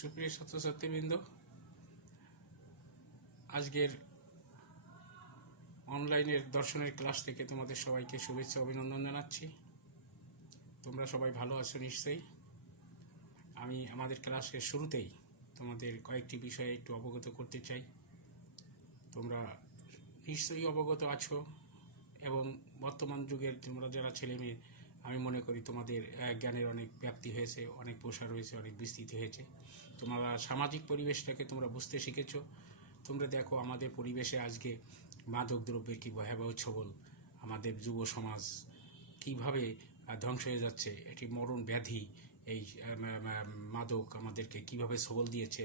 সুপ্রিয় ছাত্রছাত্রীবৃন্দ, আজকের অনলাইনের দর্শনের ক্লাস থেকে তোমাদের সবাইকে শুভেচ্ছা, অভিনন্দন জানাচ্ছি। তোমরা সবাই ভালো আছো নিশ্চয়ই। আমি আমাদের ক্লাসের শুরুতেই তোমাদের কয়েকটি বিষয়ে একটু অবগত করতে চাই। তোমরা নিশ্চয়ই অবগত আছো এবং বর্তমান যুগের তোমরা যারা ছেলে মেয়ে আমি মনে করি তোমাদের জ্ঞানের অনেক ব্যাপ্তি হয়েছে, অনেক প্রসার হয়েছে, অনেক বিস্তৃতি হয়েছে। তোমরা সামাজিক পরিবেশটাকে তোমরা বুঝতে শিখেছ। তোমরা দেখো আমাদের পরিবেশে আজকে মাদক দ্রব্যের কী ভয়াবহ ছবল, আমাদের যুব সমাজ কীভাবে ধ্বংস হয়ে যাচ্ছে, এটি মরণ ব্যাধি, এই মাদক আমাদেরকে কীভাবে সবল দিয়েছে,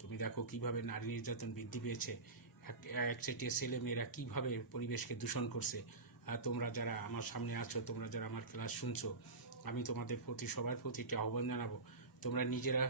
তুমি দেখো কীভাবে নারী নির্যাতন বৃদ্ধি পেয়েছে, এক, একচেটিয়া ছেলে মেয়েরা কীভাবে পরিবেশকে দূষণ করছে তোমরা যারা আমার সামনে আছো, তোমরা যারা আমার ক্লাস শুনছো, আমি তোমাদের প্রতি সবার প্রতি একটি আহ্বান জানাব। তোমরা নিজেরা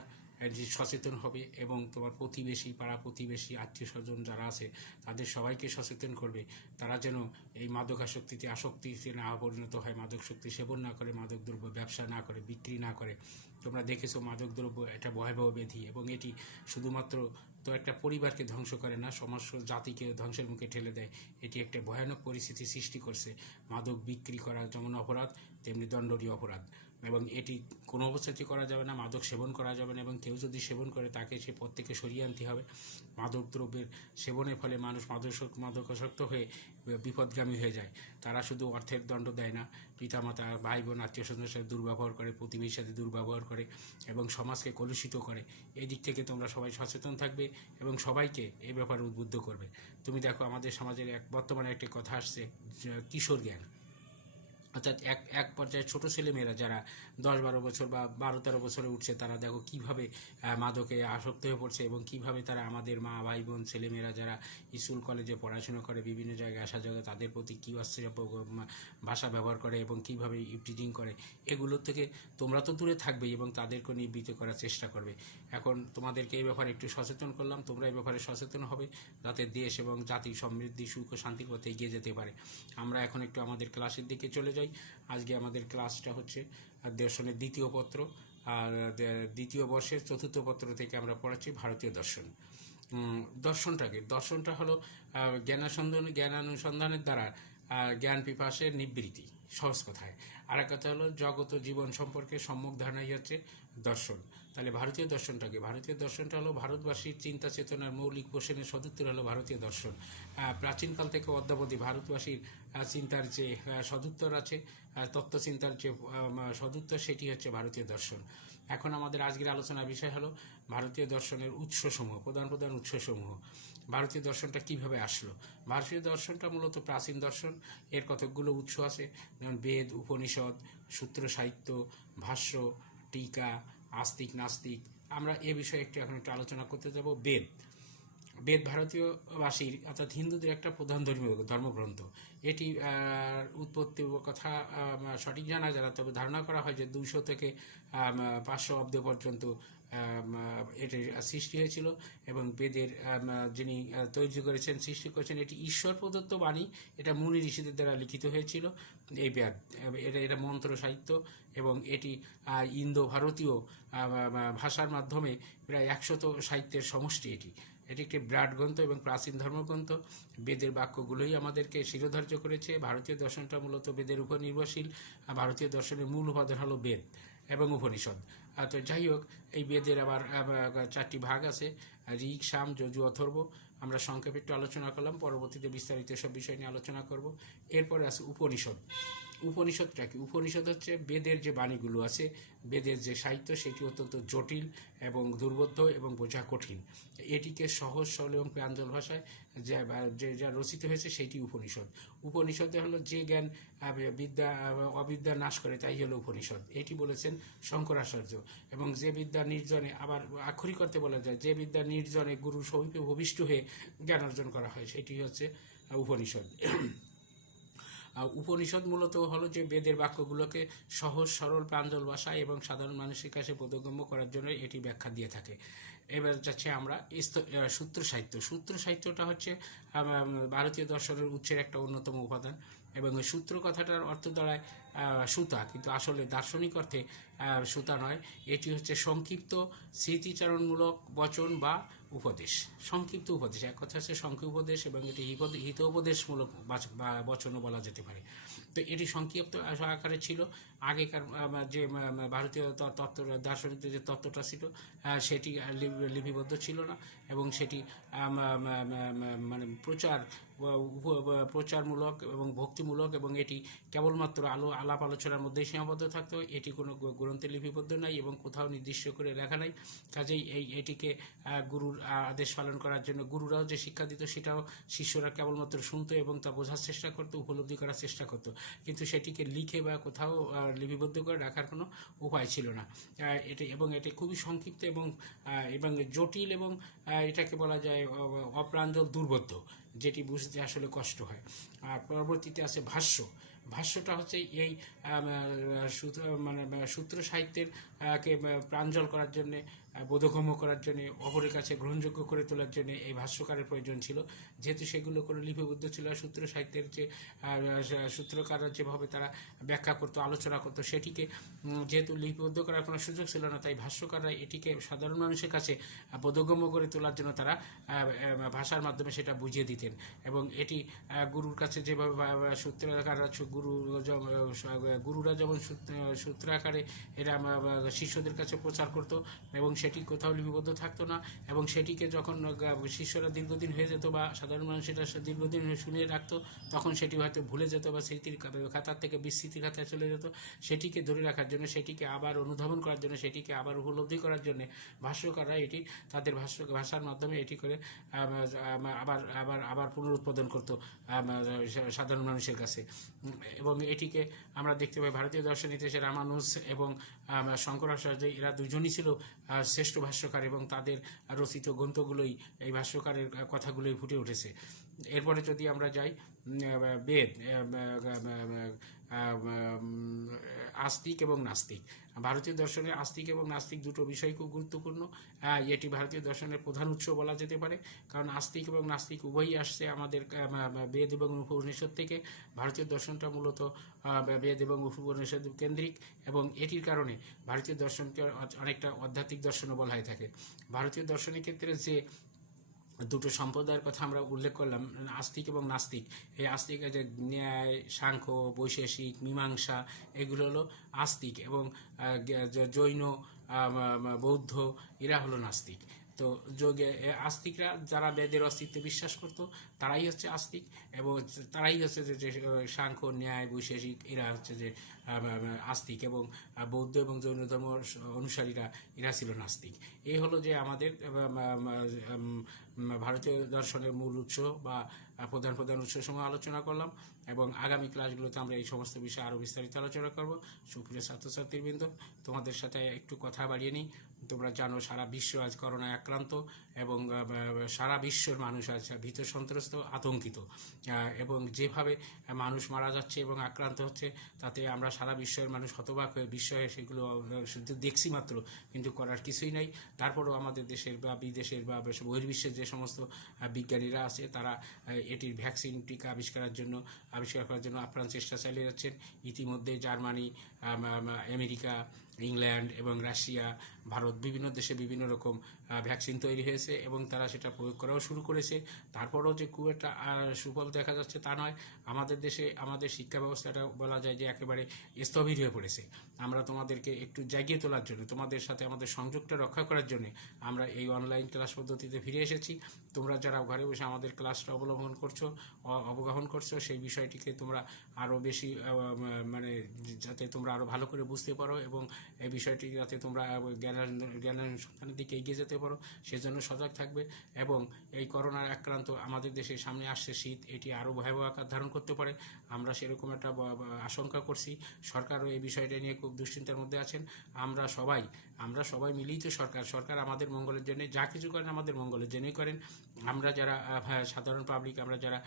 সচেতন হবে এবং তোমার প্রতিবেশী, পাড়া প্রতিবেশী, আত্মীয় স্বজন যারা আছে, তাদের সবাইকে সচেতন করবে। তারা যেন এই মাদক আসক্তিতে আসক্তিতে না পরিণত হয় মাদক শক্তি সেবন না করে মাদক দ্রব্য ব্যবসা না করে, বিক্রি না করে। তোমরা দেখেছ মাদক দ্রব্য একটা ভয়াবহ ব্যাধি এবং এটি শুধুমাত্র তো একটা পরিবারকে ধ্বংস করে না, সমাজ, জাতিকে ধ্বংসের মুখে ঠেলে দেয়। এটি একটা ভয়ানক পরিস্থিতি সৃষ্টি করছে। মাদক বিক্রি করা যেমন অপরাধ, তেমনি দণ্ডনীয় অপরাধ। এবং এটি কোনো অবস্থাতেই করা যাবে না, মাদক সেবন করা যাবে না এবং কেউ যদি সেবন করে তাকে সে প্রত্যেকে সরিয়ে আনতে হবে। মাদক দ্রব্যের সেবনের ফলে মানুষ মাদক মাদকাসক্ত হয়ে বিপদগামী হয়ে যায়। তারা শুধু অর্থের দণ্ড দেয় না, পিতামাতা ভাই বোন আত্মীয় স্বজনের সাথে দুর্ব্যবহার করে, প্রতিবেশীর সাথে দুর্ব্যবহার করে এবং সমাজকে কলুষিত করে। এই দিক থেকে তোমরা সবাই সচেতন থাকবে এবং সবাইকে এই ব্যাপারে উদ্বুদ্ধ করবে। তুমি দেখো, আমাদের সমাজের এক, বর্তমানে একটি কথা আসছে কিশোর জ্ঞান। অর্থাৎ এক এক পর্যায়ে ছোটো ছেলেমেয়েরা যারা দশ বারো বছর বা বারো তেরো বছরে উঠছে, তারা দেখো কীভাবে মাদকে আসক্ত হয়ে পড়ছে এবং কীভাবে তারা আমাদের মা, ভাই, বোন, ছেলেমেয়েরা যারা স্কুল, কলেজে পড়াশোনা করে, বিভিন্ন জায়গায় আসা যাওয়া, তাদের প্রতি কী মা- ভাষা ব্যবহার করে এবং কীভাবে ইপটিজিং করে, এগুলোর থেকে তোমরা তো দূরে থাকবেই এবং তাদেরকে নিবৃত্ত করার চেষ্টা করবে। এখন তোমাদেরকে এই ব্যাপারে একটু সচেতন করলাম, তোমরা এই ব্যাপারে সচেতন হবে যাতে দেশ এবং জাতি সমৃদ্ধি, সুখ ও শান্তির পথে এগিয়ে যেতে পারে। আমরা এখন একটু আমাদের ক্লাসের দিকে চলে যাই। আজকে আমাদের ক্লাসটা হচ্ছে দর্শনের দ্বিতীয় পত্র আর দ্বিতীয় বর্ষের চতুর্থ পত্র থেকে আমরা পড়াচ্ছি ভারতীয় দর্শন। দর্শনটাকে। দর্শনটা হলো জ্ঞানাসন্ধান জ্ঞানানুসন্ধানের দ্বারা জ্ঞান পিপাসের নিবৃত্তি, সহজ কথায়। আর কথা হলো জগত জীবন সম্পর্কে সম্মুখ ধারণাই হচ্ছে দর্শন। তাহলে ভারতীয় দর্শনটাকে ভারতীয় দর্শনটা হলো ভারতবাসীর চিন্তা চেতনার মৌলিক পোষণের সদুত্তর হলো ভারতীয় দর্শন। প্রাচীনকাল থেকে অদ্যাবধি ভারতবাসীর চিন্তার যে সদুত্তর আছে তত্ত্বচিন্তার যে সদুত্তর সেটি হচ্ছে ভারতীয় দর্শন। এখন আমাদের আজকের আলোচনার বিষয় হলো ভারতীয় দর্শনের উৎসসমূহ, প্রধান প্রধান উৎসসমূহ। ভারতীয় দর্শনটা কীভাবে আসলো? ভারতীয় দর্শনটা মূলত প্রাচীন দর্শন, এর কতকগুলো উৎস আছে, যেমন বেদ, উপনিষদ, সূত্র, সাহিত্য, ভাষ্য, টিকা আস্তিক নাস্তিক। আমরা এ বিষয়ে একটু এখন একটু আলোচনা করতে যাব। বেদ। বেদ ভারতীয়বাসীর, অর্থাৎ হিন্দুদের একটা প্রধান ধর্মীয় ধর্মগ্রন্থ। এটি উৎপত্তি কথা সঠিক জানা যায় তবে ধারণা করা হয় যে দুইশো থেকে পাঁচশো অব্দ পর্যন্ত এটির সৃষ্টি হয়েছিল এবং বেদের যিনি তৈরি করেছেন, সৃষ্টি করেছেন, এটি ঈশ্বর প্রদত্ত বাণী। এটা মুনি ঋষিদের দ্বারা লিখিত হয়েছিল এই বেদ। এটা এটা মন্ত্র, সাহিত্য এবং এটি ইন্দো ভারতীয় ভাষার মাধ্যমে প্রায় একশত সাহিত্যের সমষ্টি এটি। এটি একটি বিরাট গ্রন্থ এবং প্রাচীন ধর্মগ্রন্থ। বেদের বাক্যগুলোই আমাদেরকে শিরোধার্য করেছে। ভারতীয় দর্শনটা মূলত বেদের উপর নির্ভরশীল। আর ভারতীয় দর্শনের মূল উপাদান হলো বেদ এবং উপনিষদ। আর তো যাই হোক এই বেদের আবার চারটি ভাগ আছে। ঋক সাম যজু, অথর্ব। আমরা সংক্ষেপে একটু আলোচনা করলাম, পরবর্তীতে বিস্তারিত সব বিষয় নিয়ে আলোচনা করব। এরপরে আছে উপনিষদ। উপনিষদটা কি? উপনিষদ হচ্ছে বেদের যে বাণীগুলো আছে, বেদের যে সাহিত্য, সেটি অত্যন্ত জটিল এবং দুর্বোধ্য এবং বোঝা কঠিন। এটিকে সহজ, সরল এবং প্রাঞ্জল ভাষায় যা যে, যা রচিত হয়েছে, সেটি উপনিষদ। উপনিষদে হলো যে জ্ঞান বিদ্যা অবিদ্যা নাশ করে, তাই হলো উপনিষদ। এটি বলেছেন শঙ্করাচার্য। এবং যে বিদ্যা নির্জনে আবার আক্ষরিক করতে বলা যায়, যে বিদ্যা নির্জনে গুরু সমীপে ভূমিষ্ঠ হয়ে জ্ঞান অর্জন করা হয়, সেটি হচ্ছে উপনিষদ। উপনিষদ মূলত হলো যে বেদের বাক্যগুলোকে সহজ, সরল, প্রাঞ্জল ভাষায় এবং সাধারণ মানুষের কাছে বোধগম্য করার জন্য এটি ব্যাখ্যা দিয়ে থাকে। এবার যাচ্ছে আমরা সূত্র সাহিত্য। সূত্র সাহিত্যটা হচ্ছে ভারতীয় দর্শনের উৎসের একটা অন্যতম উপাদান এবং সূত্র কথাটার অর্থ দাঁড়ায় সুতা, কিন্তু আসলে দার্শনিক অর্থে সুতা নয়, এটি হচ্ছে সংক্ষিপ্ত স্মৃতিচারণমূলক বচন বা উপদেশ। সংক্ষিপ্ত উপদেশ, এক কথা হচ্ছে সংক্ষিপ্ত উপদেশ এবং এটি হিত উপদেশমূলক বচনও বলা যেতে পারে। তো এটি সংক্ষিপ্ত আকারে ছিল। আগেকার যে ভারতীয় তত্ত্ব, দার্শনিকদের যে তত্ত্বটা ছিল সেটি লিপিবদ্ধ ছিল না এবং সেটি মানে প্রচার প্রচারমূলক এবং ভক্তিমূলক এবং এটি কেবলমাত্র আলো আলাপ আলোচনার মধ্যেই সীমাবদ্ধ থাকতো। এটি কোনো গ্রন্থে লিপিবদ্ধ নাই এবং কোথাও নির্দিষ্ট করে লেখা নাই। কাজেই এই, এটিকে গুরুর আদেশ পালন করার জন্য গুরুরাও যে শিক্ষা দিত সেটাও শিষ্যরা কেবলমাত্র শুনতো এবং তা বোঝার চেষ্টা করতো, উপলব্ধি করার চেষ্টা করতো। কিন্তু সেটিকে লিখে বা কোথাও লিপিবদ্ধ করে রাখার কোনো উপায় ছিল না। এটি, এবং এটি খুবই সংক্ষিপ্ত এবং এবং জটিল এবং এটাকে বলা যায় অপ্রাঞ্জল দুর্বোধ্য, যেটি বুঝতে আসলে কষ্ট হয়। আর পরবর্তীতে আছে ভাষ্য। ভাষ্যটা হচ্ছে এই মানে সূত্র সাহিত্যের কে প্রাঞ্জল করার জন্যে বোধগম্য করার জন্য, অপরের কাছে গ্রহণযোগ্য করে তোলার জন্য এই ভাষ্যকারের প্রয়োজন ছিল। যেহেতু সেগুলো কোনো লিপিবদ্ধ ছিল সূত্র সাহিত্যের যে সূত্রকারের যেভাবে তারা ব্যাখ্যা করতো, আলোচনা করতো, সেটিকে যেহেতু লিপিবদ্ধ করার কোনো সুযোগ ছিল না, তাই ভাষ্যকাররা এটিকে সাধারণ মানুষের কাছে বোধগম্য করে তোলার জন্য তারা ভাষার মাধ্যমে সেটা বুঝিয়ে দিতেন। এবং এটি গুরুর কাছে যেভাবে, বা গুরু গুরুরা যেমন সূত্র আকারে এরা শিষ্যদের কাছে প্রচার করতো, এবং সেটি কোথাও লিপিবদ্ধ থাকতো না এবং সেটিকে যখন শিষ্যরা দীর্ঘদিন হয়ে যেত বা সাধারণ মানুষ সেটা দীর্ঘদিন শুনে রাখতো, তখন সেটি হয়তো ভুলে যেত বা স্মৃতির খাতার থেকে বিস্মৃতির খাতায় চলে যেত। সেটিকে ধরে রাখার জন্য, সেটিকে আবার অনুধাবন করার জন্য, সেটিকে আবার উপলব্ধি করার জন্য ভাষ্যকাররা এটি, তাদের ভাষ্য, ভাষার মাধ্যমে এটি করে আবার আবার আবার পুনরুৎপাদন করতো সাধারণ মানুষের কাছে। এবং এটিকে আমরা দেখতে পাই, ভারতীয় দর্শন ইতিহাসে রামানুজ এবং শঙ্করাচার্য, এরা দুজনই ছিল শ্রেষ্ঠ ভাষ্যকার এবং তাদের রচিত গ্রন্থগুলোই, এই ভাষ্যকারের কথাগুলোই ফুটে উঠেছে। এরপরে যদি আমরা যাই বেদ আস্তিক এবং নাস্তিক। ভারতীয় দর্শনে আস্তিক এবং নাস্তিক দুটো বিষয় খুব গুরুত্বপূর্ণ। এটি ভারতীয় দর্শনের প্রধান উৎস বলা যেতে পারে। কারণ আস্তিক এবং নাস্তিক উভয়ই আসছে আমাদের বেদ এবং উপনিষদ থেকে। ভারতীয় দর্শনটা মূলত বেদ এবং উপনিষদ কেন্দ্রিক এবং এটির কারণে ভারতীয় দর্শনকে অনেকটা আধ্যাত্মিক দর্শনও বলা হয়ে থাকে। ভারতীয় দর্শনের ক্ষেত্রে যে দুটো সম্প্রদায়ের কথা আমরা উল্লেখ করলাম আস্তিক এবং নাস্তিক। এই আস্তিক যে ন্যায় সাংখ্য বৈশেষিক মীমাংসা এগুলো হলো আস্তিক এবং জৈন বৌদ্ধ এরা হলো নাস্তিক। তো যোগে আস্তিকরা যারা বেদের অস্তিত্বে বিশ্বাস করতো তারাই হচ্ছে আস্তিক এবং তারাই হচ্ছে যে যে, সাংখ্য ন্যায় বৈশেষিক এরা হচ্ছে যে আস্তিক এবং বৌদ্ধ এবং জৈন ধর্ম অনুসারীরা এরা ছিল নাস্তিক। এই হলো যে আমাদের ভারতীয় দর্শনের মূল উৎস বা প্রধান প্রধান উৎসসমূহ আলোচনা করলাম এবং আগামী ক্লাসগুলোতে আমরা এই সমস্ত বিষয়ে আরও বিস্তারিত আলোচনা করব। সুপ্রিয় ছাত্রছাত্রীবৃন্দ, তোমাদের সাথে একটু কথা বাড়িয়ে নিই। তোমরা জানো সারা বিশ্ব আজ করোনায় আক্রান্ত এবং সারা বিশ্বের মানুষ আজ ভীত, সন্ত্রস্ত, আতঙ্কিত। এবং যেভাবে মানুষ মারা যাচ্ছে এবং আক্রান্ত হচ্ছে, তাতে আমরা সারা বিশ্বের মানুষ হতবাক হয়ে বিস্ময়ে সেগুলো শুধু দেখছি মাত্র, কিন্তু করার কিছুই নাই। তারপরেও আমাদের দেশের বা বিদেশের বা, বহির্বিশ্বের যে সমস্ত বিজ্ঞানীরা আছে তারা এটির ভ্যাকসিন টিকা আবিষ্কারের জন্য আবিষ্কার করার জন্য আপ্রাণ চেষ্টা চালিয়ে যাচ্ছেন। ইতিমধ্যে জার্মানি আম, আম, আমেরিকা ইংল্যান্ড এবং রাশিয়া, ভারত বিভিন্ন দেশে বিভিন্ন রকম ভ্যাকসিন তৈরি হয়েছে এবং তারা সেটা প্রয়োগ করাও শুরু করেছে। তারপরেও যে খুব একটা সুফল দেখা যাচ্ছে তা নয়। আমাদের দেশে, আমাদের শিক্ষা ব্যবস্থাটা বলা যায় যে একেবারে স্থবির হয়ে পড়েছে। আমরা তোমাদেরকে একটু জাগিয়ে তোলার জন্য, তোমাদের সাথে আমাদের সংযোগটা রক্ষা করার জন্য আমরা এই অনলাইন ক্লাস পদ্ধতিতে ফিরে এসেছি। তোমরা যারা ঘরে বসে আমাদের ক্লাসটা অবলম্বন করছ অবগাহন করছ, সেই বিষয়টিকে তোমরা আরও বেশি মানে যাতে তোমরা আরও ভালো করে বুঝতে পারো এবং এই বিষয়টি যাতে তোমরা জ্ঞান জ্ঞানের সন্ধানের দিকে এগিয়ে যেতে পারো সেজন্য সজাগ থাকবে এবং এই করোনার আক্রান্ত আমাদের দেশে সামনে আসছে শীত এটি আরও ভয়াবহ আকার ধারণ করতে পারে। আমরা সেরকম একটা আশঙ্কা করছি। সরকারও এই বিষয়টা নিয়ে খুব দুশ্চিন্তার মধ্যে আছেন। আমরা সবাই আমরা সবাই মিলেই তো সরকার সরকার আমাদের মঙ্গলের জন্য যা কিছু করেন আমাদের মঙ্গলের জন্যই করেন। আমরা যারা হ্যাঁ, সাধারণ পাবলিক আমরা যারা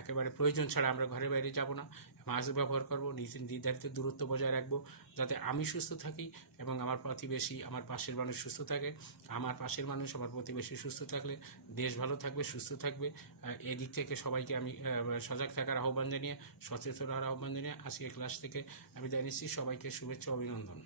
একেবারে প্রয়োজন ছাড়া আমরা ঘরে বাইরে যাব না। মাস্ক ব্যবহার করব নিজের নির্ধারিত দূরত্ব বজায় রাখব, যাতে আমি সুস্থ থাকি এবং আমার প্রতিবেশী আমার পাশের মানুষ সুস্থ থাকে। আমার পাশের মানুষ আমার প্রতিবেশী সুস্থ থাকলে, দেশ ভালো থাকবে, সুস্থ থাকবে। এদিক থেকে সবাইকে আমি সজাগ থাকার আহ্বান জানিয়ে, সচেতন হওয়ার আহ্বান জানিয়ে আজকে ক্লাস থেকে আমি জানিয়েছি সবাইকে শুভেচ্ছা, অভিনন্দন।